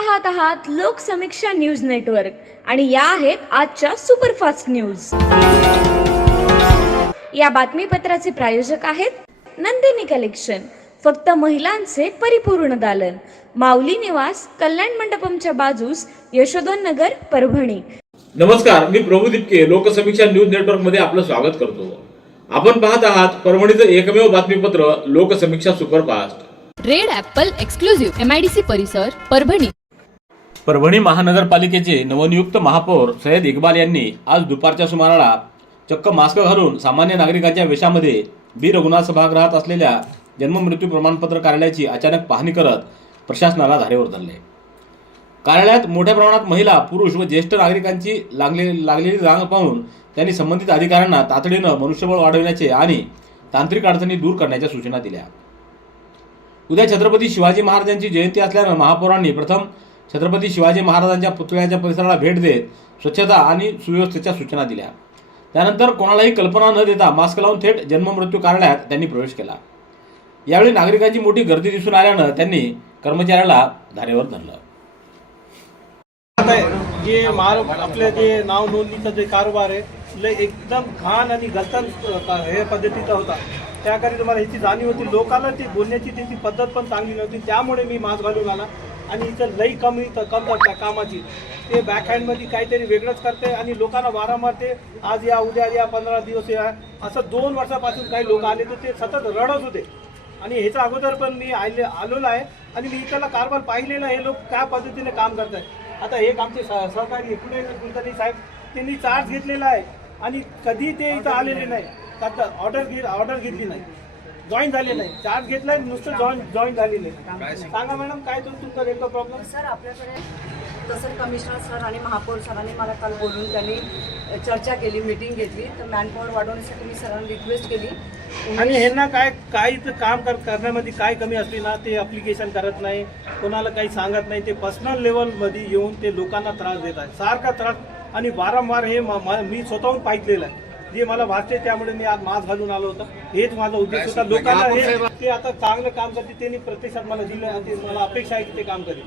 पाहत आहात Loksamiksha news network आणि या आहेत आजच्या सुपरफास्ट न्यूज। या बातमीपत्राचे प्रायोजक आहेत नंदिनी कलेक्शन, फक्त महिलांचे परिपूर्ण दालन, माऊली निवास, कल्याण मंडपमच्या बाजूस, यशोधन नगर, परभणी। नमस्कार, मी प्रभू दिपके लोकसमीक्षा न्यूज नेटवर्क मध्ये आपलं स्वागत करतो। आपण पाहत आहात परभणीचं एकमेव बातमीपत्र Loksamiksha superfast. Red Apple exclusive MIDC परिसर परभणी। परभणी महानगरपालिकेचे नवनियुक्त महापौर सय्यद इक्बाल यांनी आज दुपारच्या सुमाराला चक्क मास्क घालून सामान्य नागरिकांच्या वेशामध्ये बी रघुनाथ सभागृहात असलेल्या जन्म मृत्यू प्रमाणपत्र कार्यालयाची अचानक पाहणी करत प्रशासनाला धारेवर धरले। कार्यालयात मोठ्या प्रमाणात महिला, पुरुष व ज्येष्ठ नागरिकांची लागलेली रांग पाहून त्यांनी संबंधित अधिकाऱ्यांना तातडीनं मनुष्यबळ वाढविण्याचे आणि तांत्रिक अडचणी दूर करण्याच्या सूचना दिल्या। उद्या छत्रपती शिवाजी महाराजांची जयंती असल्यानं महापौरांनी प्रथम छत्रपती शिवाजी महाराजांच्या पुतळ्याच्या परिसराला भेट देत स्वच्छता आणि सुव्यवस्थेच्या सूचना दिल्या। त्यानंतर कोणालाही कल्पना न देता मास्क लावून थेट जन्म मृत्यू कार्यालयात त्यांनी प्रवेश केला। यावेळी नागरिकांची मोठी गर्दी दिसून आल्यानं त्यांनी कर्मचाऱ्याला धारेवर धरलं। जे आपले जे नाव नोंदणीचा जे कारभार आहे एकदम घाण आणि गलतन हे पद्धतीचा होता। त्याकरिता मला ह्याची जाणीव होती, लोकांना ती बोलण्याची त्याची पद्धत पण चांगली नव्हती, त्यामुळे मी मास्क घालून आला। आणि इथं लई कमी कामाची ते बॅकहँडमध्ये काहीतरी वेगळंच करते आणि लोकांना वारंवार ते आज या उद्या या 15 दिवस या असं 2 वर्षापासून काही लोक आले तर ते सतत रडत होते। आणि ह्याच्या अगोदर पण मी आलेलो आहे आणि मी इथला कारभार पाहिलेला, हे लोक काय पद्धतीने काम करत आहेत। आता एक आमचे सहकारी पुणे कुलकर्णी साहेब, त्यांनी चार्ज घेतलेला आहे आणि कधी ते इथं आलेले नाही, ऑर्डर घेतली नाही, जॉईन झाले नाही, चार्ज घेतलाय नुसतं जॉईन झालेले नाही। सांगा मॅडम, काय तुमचा नेमका प्रॉब्लेम? सर, आपल्याकडे तसं कमिशनर सर आणि महापौर सरांनी मला काल बोलून त्यांनी चर्चा केली, मीटिंग घेतली, तर मॅनपॉवर वाढवण्यासाठी मी सरांना रिक्वेस्ट केली। आणि ह्यांना काय काम करण्यामध्ये काय कमी असली ना, ते अप्लिकेशन करत नाही, कोणाला काही सांगत नाही, ते पर्सनल लेवलमध्ये येऊन ते लोकांना त्रास देत आहेत, सारखा त्रास। आणि वारंवार हे मी स्वतःहून पाहिलेलं आहे, जे मला वाटते, त्यामुळे मी आज मास्क घालून आलो होतो। हेच माझा उद्देश होता, लोकांना ते आता चांगलं काम करते, त्यांनी प्रत्यक्षात मला दिलं आणि मला अपेक्षा आहे की ते काम करेल।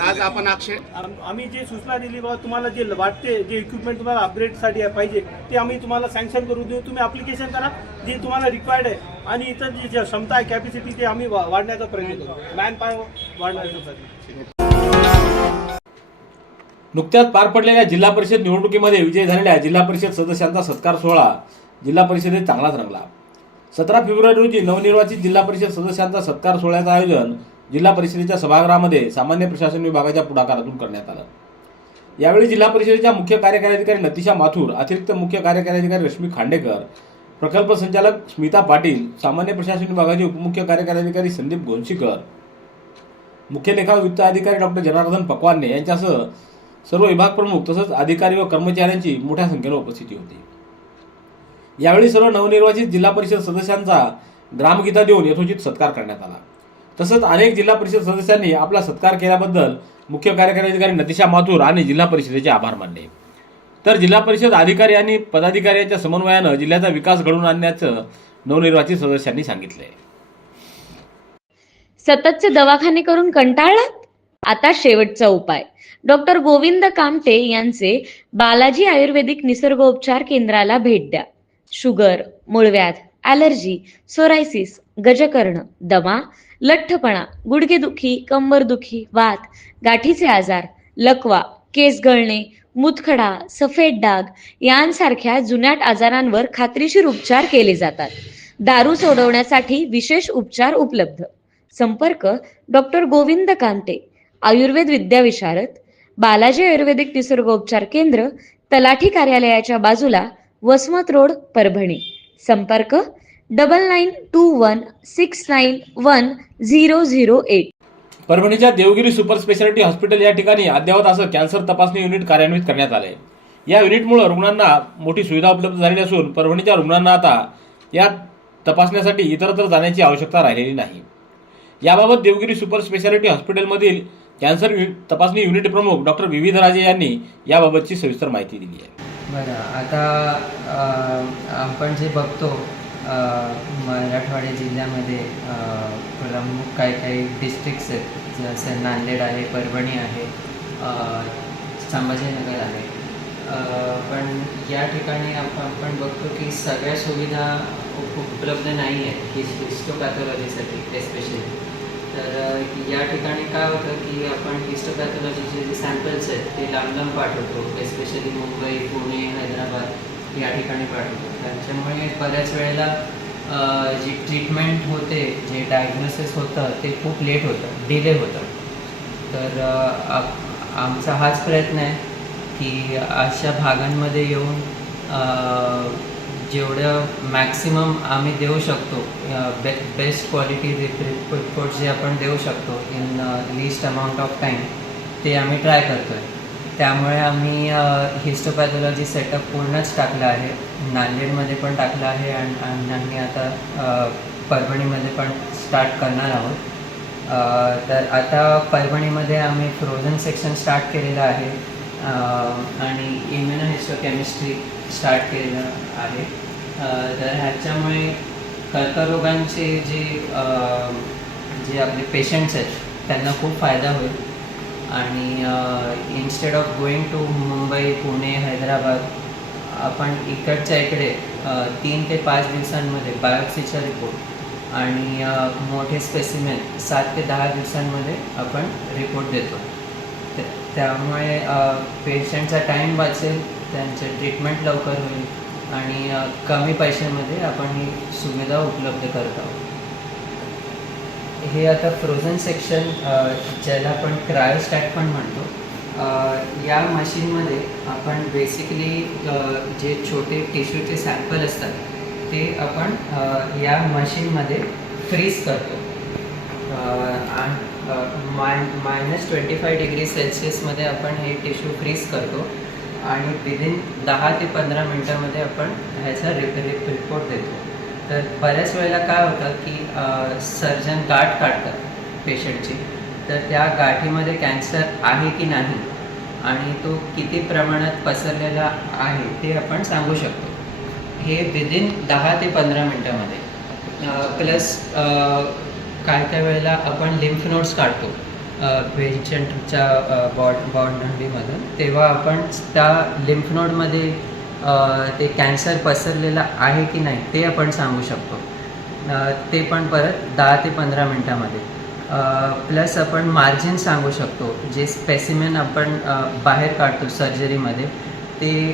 आज आपण आम्ही जे सूचना दिली, बाबा तुम्हाला जे वाटते, जे इक्विपमेंट तुम्हाला अपग्रेडसाठी पाहिजे ते आम्ही तुम्हाला सँक्शन करू देऊ, तुम्ही अप्लिकेशन करा, जे तुम्हाला रिक्वायर्ड आहे। आणि इतर जी क्षमता आहे, कॅपॅसिटी, ते आम्ही वाढण्याचा प्रयत्न करू, मॅन पॉवर वाढण्याचा प्रयत्न। नुकत्याच पार पडलेल्या जिल्हा परिषद निवडणुकीमध्ये विजयी झालेल्या जिल्हा परिषद सदस्यांचा सत्कार सोहळा जिल्हा परिषदेत चांगलाच रंगला। 17 फेब्रुवारी रोजी नवनिर्वाचित जिल्हा परिषद सदस्यांचा सत्कार सोहळ्याचं आयोजन जिल्हा परिषदेच्या सभागृहामध्ये सामान्य प्रशासन विभागाच्या पुढाकारातून करण्यात आलं। यावेळी जिल्हा परिषदेच्या मुख्य कार्यकारी अधिकारी नतिशा माथुर, अतिरिक्त मुख्य कार्यकारी अधिकारी रश्मी खांडेकर, प्रकल्प संचालक स्मिता पाटील, सामान्य प्रशासन विभागाचे उपमुख्य कार्यकारी अधिकारी संदीप गोंशीकर, मुख्य लेखा वित्त अधिकारी डॉक्टर जनार्दन पकवाने यांच्यासह सर्व विभाग प्रमुख तसंच अधिकारी व कर्मचाऱ्यांची मोठ्या संख्येने उपस्थिती होती। यावेळी सर्व नवनिर्वाचित जिल्हा परिषद सदस्यांचा ग्रामगीता देऊन यथोचित सत्कार करण्यात आला। तसंच अनेक जिल्हा परिषद सदस्यांनी आपला सत्कार केल्याबद्दल मुख्य कार्यकारी अधिकारी नतिशा माथुर आणि जिल्हा परिषदेचे आभार मानले। तर जिल्हा परिषद अधिकारी आणि पदाधिकाऱ्यांच्या समन्वयानं जिल्ह्याचा विकास घडवून आणण्याचं नवनिर्वाचित सदस्यांनी सांगितले। सततचे दवाखाने करून कंटाळलात? आता शेवटचा उपाय। डॉक्टर गोविंद कामटे यांचे बालाजी आयुर्वेदिक निसर्गोपचार केंद्राला भेट द्या। शुगर, मूळव्याध, ॲलर्जी, सोरायसिस, गजकर्ण, दमा, लठ्ठपणा, गुडघेदुखी, कंबरदुखी, वात, गाठीचे आजार, लकवा, केस गळणे, मूतखडा, सफेद डाग यांसारख्या जुनाट आजारांवर खात्रीशीर उपचार केले जातात। दारू सोडवण्यासाठी विशेष उपचार उपलब्ध। संपर्क डॉक्टर गोविंद कामटे, आयुर्वेद विद्याविशारद, बालाजी आयुर्वेदिक निसर्गोपचार केंद्र, तलाठी कार्यालयाच्या बाजूला, वसमत रोड, परभणी। संपर्क 9921691008। परभणीच्या देवगिरी सुपर स्पेशालिटी हॉस्पिटल या ठिकाणी अद्यावत असं कॅन्सर तपासणी युनिट कार्यान्वित करण्यात आले। या युनिटमुळे रुग्णांना मोठी सुविधा उपलब्ध झालेली असून परभणीच्या रुग्णांना आता या तपासण्यासाठी इतरत्र जाण्याची आवश्यकता राहिलेली नाही। याबाबत देवगिरी सुपर स्पेशालिटी हॉस्पिटलमधील कॅन्सर तपासणी युनिट प्रमुख डॉक्टर विविध राजे यांनी याबाबतची सविस्तर माहिती दिली आहे। बरं, आता आपण जे बघतो मराठवाडा जिल्ह्यामध्ये प्रमुख काही डिस्ट्रिक्ट्स आहेत जसं नांदेड आहे, परभणी आहे, संभाजीनगर आहे. पण या ठिकाणी आपण बघतो की सगळ्या सुविधा उपलब्ध नाही आहेत हिस्टोपॅथॉलॉजीसाठी एस्पेशली. तर या ठिकाणी काय होतं की आपण हिस्टोपॅथॉलॉजीचे जे सॅम्पल्स आहेत ते लांब लांब पाठवतो, एस्पेशली मुंबई, पुणे, हैदराबाद या ठिकाणी पाठवतो. त्याच्यामुळे बऱ्याच वेळेला जी ट्रीटमेंट होते, जे डायग्नोसिस होतं ते खूप लेट होतं, डिले होतं. तर आमचा हाच प्रयत्न आहे की अशा भागांमध्ये येऊन जेवढं मॅक्सिमम आम्ही देऊ शकतो, बेस्ट क्वालिटी रिपोर्ट जे आपण देऊ शकतो in list amount of time, ते आम्ही ट्राय करतो आहे. त्यामुळे आम्ही हिस्टोपॅथॉलॉजी सेटअप पूर्णच टाकला आहे. नांदेडमध्ये पण टाकला आहे आणि आम्ही आता परभणीमध्ये पण स्टार्ट करणार आहोत. तर आता परभणीमध्ये आम्ही फ्रोझन सेक्शन स्टार्ट केलेलं आहे आणि इम्युनोहिस्टोकेमिस्ट्री स्टार्ट केलेलं आहे. तर ह्याच्यामुळे कर्करोगांचे जे आपले पेशंट्स आहेत त्यांना खूप फायदा होईल. आणि instead of going to Mumbai, Pune, Hyderabad, आपण इकडच्या इकडे 3 ते 5 दिवसांमध्ये बायोप्सीचा रिपोर्ट आणि मोठे स्पेसिमेन 7 ते 10 दिवसांमध्ये आपण रिपोर्ट देतो. त्यामुळे पेशंटचा टाईम वाचेल, त्यांचं ट्रीटमेंट लवकर होईल आणि कमी पैशामध्ये आपण ही सुविधा उपलब्ध करत आहोत. हे आता फ्रोझन सेक्शन, ज्याला आपण क्रायोस्टॅट पण म्हणतो, या मशीनमध्ये आपण बेसिकली जे छोटे टिश्यूचे सॅम्पल असतात ते आपण या मशीनमध्ये फ्रीज करतो. -25 डिग्री सेल्सिअसमध्ये आपण हे टिश्यू फ्रीज करतो आणि विदिन 10 ते 15 मिनटामध्ये आपण ह्याचा रिपोर्ट देतो. तर बऱ्याच वेळेला काय होतं की सर्जन गाठ काढतात पेशंटची, तर त्या गाठीमध्ये कॅन्सर आहे की नाही आणि तो किती प्रमाणात पसरलेला आहे ते आपण सांगू शकतो. हे विदिन 10 ते 15 मिनटामध्ये. प्लस काय वेळेला आपण लिम्फ नोड्स काढतो पेशंटच्या बॉडीमधून, तेव्हा आपण त्या लिम्फ नोडमध्ये ते कॅन्सर पसरलेलं आहे की नाही ते आपण सांगू शकतो. ते पण परत 10 ते 15 मिनटामध्ये. प्लस आपण मार्जिन सांगू शकतो, जे स्पेसिमेन आपण बाहेर काढतो सर्जरीमध्ये, ते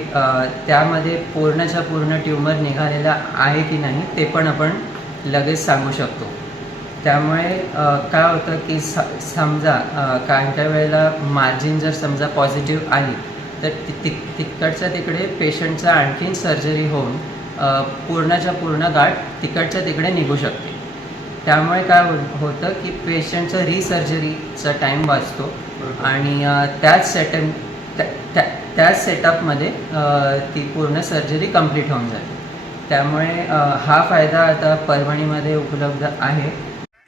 त्यामध्ये पूर्णच्या पूर्ण ट्यूमर निघालेला आहे की नाही ते पण आपण लगेच सांगू शकतो. त्यामुळे काय होतं की समजा काही वेळेला मार्जिन जर समजा पॉझिटिव्ह आली तर तिकडच्या तिकडे पेशंटचा आणखीन सर्जरी होऊन पूर्णच्या पूर्ण गाठ तिकडच्या तिकडे निघू शकते. त्यामुळे काय होतं की पेशंटचा रिसर्जरीचा टाईम वाचतो आणि त्याच सेटअपमध्ये ती पूर्ण सर्जरी कंप्लीट होऊन जाते. त्यामुळे हा फायदा आता परभणीमध्ये उपलब्ध आहे.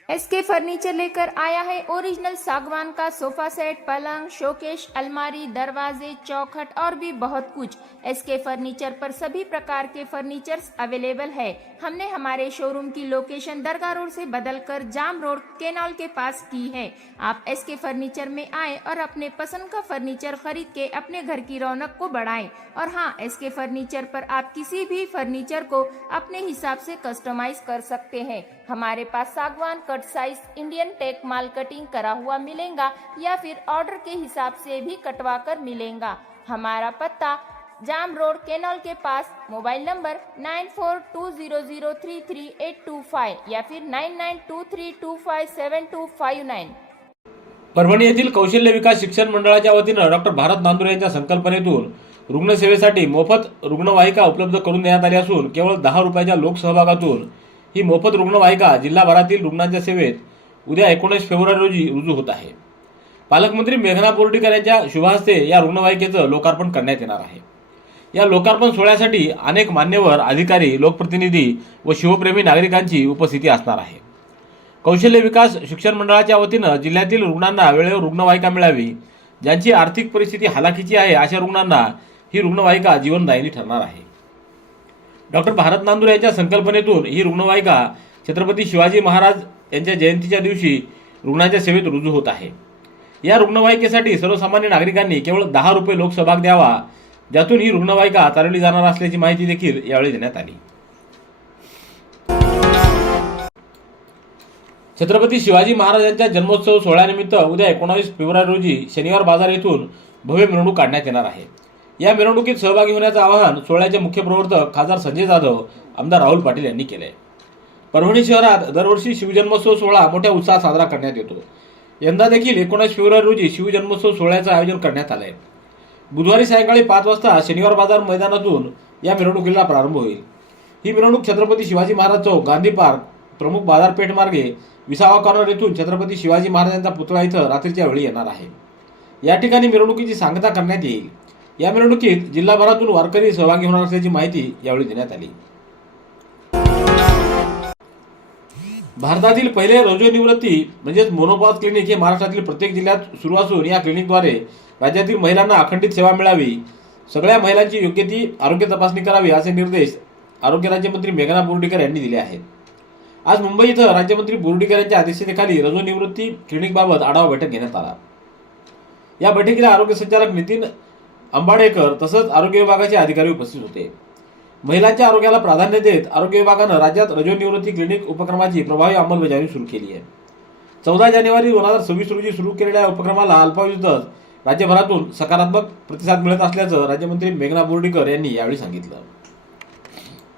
एसके फर्नीचर लेकर आया है ओरिजिनल सागवान का सोफा सेट, पलंग, शोकेश, अलमारी, दरवाजे, चौखट और भी बहुत कुछ। एसके फर्नीचर पर सभी प्रकार के फर्नीचर्स अवेलेबल है। हमने हमारे शोरूम की लोकेशन दरगाह रोड से बदलकर जाम रोड केनाल के पास की है। आप एसके फर्नीचर में आए और अपने पसंद का फर्नीचर खरीद के अपने घर की रौनक को बढ़ाएं। और हाँ, एसके फर्नीचर पर आप किसी भी फर्नीचर को अपने हिसाब से कस्टमाइज कर सकते हैं। हमारे पास सागवान कट साइज इंडियन टेक माल कटिंग करा हुआ मिलेगा या फिर ऑर्डर के हिसाब से भी कटवा कर मिलेगा। हमारा पत्ता जाम रोड केनॉल के पास। मोबाइल नंबर 9420033825 या फिर 9923257259। परभणी येथील कौशल्य विकास शिक्षण मंडळाच्या वतीनं डॉक्टर भारत नांदुरे यांच्या संकल्पनेतून रुग्णसेवेसाठी मोफत रुग्णवाहिका उपलब्ध करून देण्यात आली असून केवळ 10 रुपयाच्या लोकसहभागातून ही मोफत रुग्णवाहिका जिल्हाभरातील रुग्णांच्या सेवेत उद्या 19 फेब्रुवारी रोजी रुजू होत आहे। पालकमंत्री मेघना बोर्डीकर यांच्या शुभहस्ते या रुग्णवाहिकेचं लोकार्पण करण्यात येणार आहे। या लोकार्पण सोहळ्यासाठी अनेक मान्यवर, अधिकारी, लोकप्रतिनिधी व शिवप्रेमी नागरिकांची उपस्थिती असणार आहे। कौशल्य विकास शिक्षण मंडळाच्या वतीनं जिल्ह्यातील रुग्णांना वेळेवर रुग्णवाहिका मिळावी, ज्यांची आर्थिक परिस्थिती हलाखीची आहे अशा रुग्णांना ही रुग्णवाहिका जीवनदायिनी ठरणार आहे। डॉक्टर भारत नांदुरे यांच्या संकल्पनेतून ही रुग्णवाहिका छत्रपती शिवाजी महाराज यांच्या जयंतीच्या दिवशी रुग्णाच्या सेवेत रुजू होत आहे. या रुग्णवाहिकेसाठी सर्वसामान्य नागरिकांनी केवळ 10 रुपये लोकसहभाग द्यावा, ज्यातून ही रुग्णवाहिका चालवली जाणार असल्याची माहिती देखील यावेळी देण्यात आली. छत्रपती शिवाजी महाराजांच्या जन्मोत्सव सोहळ्यानिमित्त उद्या 19 फेब्रुवारी रोजी शनिवार बाजार येथून भव्य मिरवणूक काढण्यात येणार आहे. या मिरवणुकीत सहभागी होण्याचं आवाहन सोहळ्याचे मुख्य प्रवर्तक खासदार संजय जाधव, आमदार राहुल पाटील यांनी केले. परभणी शहरात दरवर्षी शिवजन्मोत्सव सोहळा मोठ्या उत्साहात साजरा करण्यात येतो. यंदा देखील 19 फेब्रुवारी रोजी शिवजन्मोत्सव सोहळ्याचं आयोजन करण्यात आलं आहे. बुधवारी सायंकाळी 5 वाजता शनिवार बाजार मैदानातून या मिरवणुकीला प्रारंभ होईल. ही मिरवणूक छत्रपती शिवाजी महाराज चौक, गांधी पार्क, प्रमुख बाजारपेठ मार्गे विसावा कॉर्नर येथून छत्रपती शिवाजी महाराजांचा पुतळा इथं रात्रीच्या वेळी येणार आहे. या ठिकाणी मिरवणुकीची सांगता करण्यात येईल. या मिरवणुकीत जिल्हाभरातून वारकरी सहभागी होणार असल्याची माहिती यावेळी देण्यात आली. भारतातील पहिले रजोनिवृत्ती म्हणजेच मोनोपॉज क्लिनिक हे महाराष्ट्रातील प्रत्येक जिल्ह्यात सुरू असून या क्लिनिकद्वारे राज्यातील महिलांना अखंडित सेवा मिळावी, सगळ्या महिलांची योग्य ती आरोग्य तपासणी करावी असे निर्देश आरोग्य राज्यमंत्री मेघना बोर्डीकर यांनी दिले आहेत. आज मुंबई इथं राज्यमंत्री बोर्डीकर यांच्या अध्यक्षतेखाली रजोनिवृत्ती क्लिनिकबाबत आढावा बैठक घेण्यात आला. या बैठकीला आरोग्य संचालक नितीन अंबाडेकर तसंच आरोग्य विभागाचे अधिकारी उपस्थित होते. महिलांच्या आरोग्याला प्राधान्य देत आरोग्य विभागानं राज्यात रजोनिवृत्ती क्लिनिक उपक्रमाची प्रभावी अंमलबजावणी सुरू केली आहे. 14 जानेवारी 2026 रोजी सुरू केलेल्या या उपक्रमाला अल्पावधीतच राज्यभरातून सकारात्मक प्रतिसाद मिळत असल्याचं राज्यमंत्री मेघना बोर्डीकर यांनी यावेळी सांगितलं.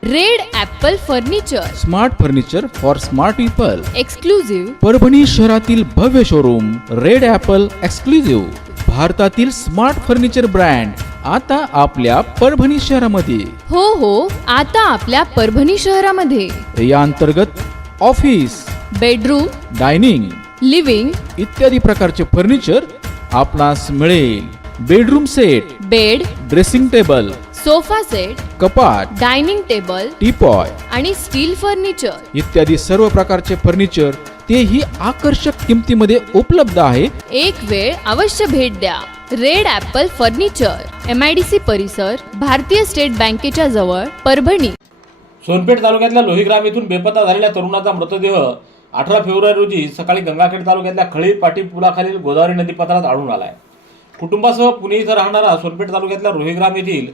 Red Apple furniture, smart furniture for smart people. Exclusive Parbhani शहरातील भव्य शोरूम रेड ॲपल एक्सक्लुझिव्ह, भारतातील स्मार्ट फर्निचर ब्रँड आता आपल्या परभणी शहरामध्ये. हो, आता आपल्या परभणी शहरामध्ये. या अंतर्गत ऑफिस, बेडरूम, डायनिंग, लिव्हिंग इत्यादी प्रकारचे फर्निचर आपणास मिळेल. Bedroom set, bed, dressing table, sofa set, कपाट, डायनिंग टेबल टीपॉय आणि स्टील फर्निचर इत्यादी सर्व प्रकारचे फर्निचर तेही आकर्षक किमतीमध्ये उपलब्ध आहे. एक वेळ अवश्य भेट द्या. रेड ॲपल फर्निचर, MIDC परिसर, भारतीय स्टेट बँकेच्या जवळ, परभणी. सोनपेठ तालुक्यातल्या लोहीग्राम येथून बेपत्ता झालेल्या तरुणाचा मृतदेह 18 फेब्रुवारी रोजी सकाळी गंगाखेड तालुक्यातल्या खळी पाटी पुलाखालील गोदावरी नदीपात्रात आढळून आलाय. कुटुंबासह पुणे इथं राहणारा सोनपेठ तालुक्यातल्या रोहीग्राम येथील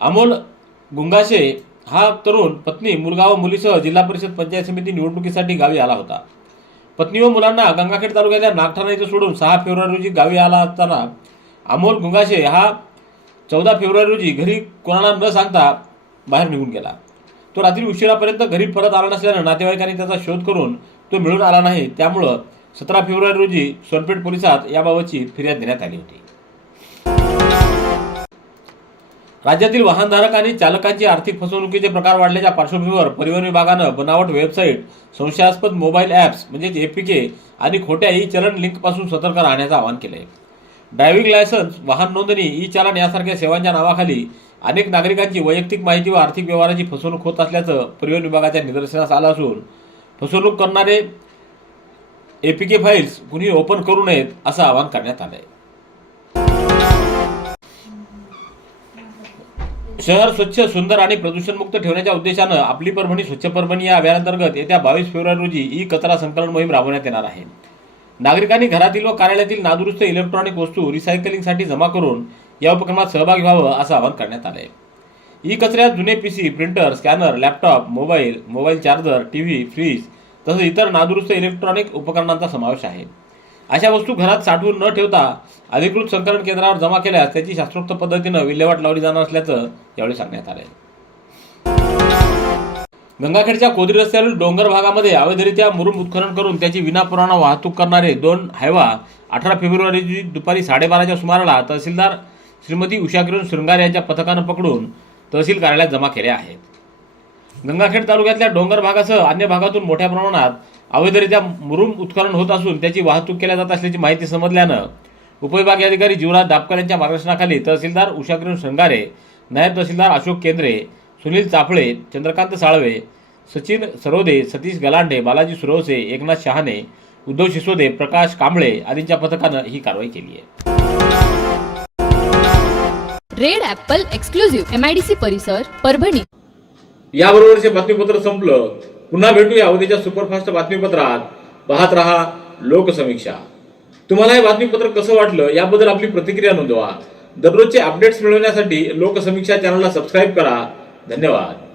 अमोल गुंगाशे हा तरुण पत्नी, मुलगा व मुलीसह जिल्हा परिषद पंचायत समिती निवडणुकीसाठी गावी आला होता. पत्नी व मुलांना गंगाखेड तालुक्यातल्या नागठाणा इथं सोडून 6 फेब्रुवारी रोजी गावी आला असताना अमोल गुंगाशे हा 14 फेब्रुवारी रोजी घरी कोणाला न सांगता बाहेर निघून गेला. तो रात्री उशिरापर्यंत घरी परत आला नसल्यानं नातेवाईकांनी त्याचा शोध करून तो मिळून आला नाही. त्यामुळं 17 फेब्रुवारी रोजी सोनपेठ पोलिसात याबाबतची फिर्याद देण्यात आली होती. राज्यातील वाहनधारक आणि चालकांची आर्थिक फसवणुकीचे प्रकार वाढल्याच्या पार्श्वभूमीवर परिवहन विभागानं बनावट वेबसाईट, संशयास्पद मोबाईल ॲप्स म्हणजेच APK आणि खोट्या ई-चलन लिंकपासून सतर्क राहण्याचं आवाहन केलंय. ड्रायव्हिंग लायसन्स, वाहन नोंदणी, ई-चालन यासारख्या सेवांच्या नावाखाली अनेक नागरिकांची वैयक्तिक माहिती व आर्थिक व्यवहाराची फसवणूक होत असल्याचं परिवहन विभागाच्या निदर्शनास आलं असून फसवणूक करणारे APK फाईल्स कुणी ओपन करू नयेत असं आवाहन करण्यात आलंय. शहर स्वच्छ, सुंदर आणि प्रदूषणमुक्त ठेवण्याच्या उद्देशानं आपली परभणी स्वच्छ परभणी या अभियानांतर्गत येत्या 22 फेब्रुवारी रोजी ई-कचरा संकलन मोहीम राबवण्यात येणार आहे. नागरिकांनी घरातील व कार्यालयातील नादुरुस्त इलेक्ट्रॉनिक वस्तू रिसायकलिंगसाठी जमा करून या उपक्रमात सहभागी व्हावं असं आवाहन करण्यात आलंय. ई-कचऱ्यात जुने PC, printer, scanner, laptop, mobile charger, TV, fridge तसंच इतर नादुरुस्त इलेक्ट्रॉनिक उपकरणांचा समावेश आहे. अशा वस्तू घरात साठवून न ठेवता अधिकृत संकलन केंद्रावर जमा केल्यास त्याची शास्त्रोक्त पद्धतीनं विल्हेवाट लावली जाणार असल्याचं यावेळी सांगण्यात आलंय. गंगाखेडच्या कोदरी रस्त्यावरील डोंगर भागामध्ये अवैधरित्या मुरुम उत्खनन करून त्याची विनापरवाना वाहतूक करणारे 2 हायवा 18 फेब्रुवारी रोजी दुपारी 12:30च्या सुमाराला तहसीलदार श्रीमती उषा किरण शृंगारे यांच्या पथकानं पकडून तहसील कार्यालयात जमा केले आहेत. गंगाखेड तालुक्यातल्या डोंगर भागासह अन्य भागातून मोठ्या प्रमाणात अवैधरित्या मुरुम उत्खनन होत असून त्याची वाहतूक केल्या जात असल्याची माहिती समजल्यानं उपविभागीय अधिकारी जीवराज दापकर यांच्या मार्गदर्शनाखाली तहसीलदार उषा किरण शृंगारे, नायब तहसीलदार अशोक केंद्रे, सुनील चाफळे, चंद्रकांत साळवे, सचिन सरोदे, सतीश गलांडे, बालाजी सुरवसे, एकनाथ शहाणे, उद्धव शिसोदे, प्रकाश कांबळे आदींच्या पथकानं ही कारवाई केली आहे. रेड ॲपल एक्सक्लुझिव्ह, MIDC परिसर, परभणी. याबरोबरचे बातमीपत्र संपलं. पुन्हा भेटूया उद्याच्या सुपरफास्ट बातमीपत्रात. पाहत रहा लोकसमीक्षा. तुम्हाला हे बातमीपत्र कसं वाटलं याबद्दल आपली प्रतिक्रिया नोंदवा. दररोजचे अपडेट्स मिळवण्यासाठी लोकसमीक्षा चॅनलला सबस्क्राईब करा. धन्यवाद.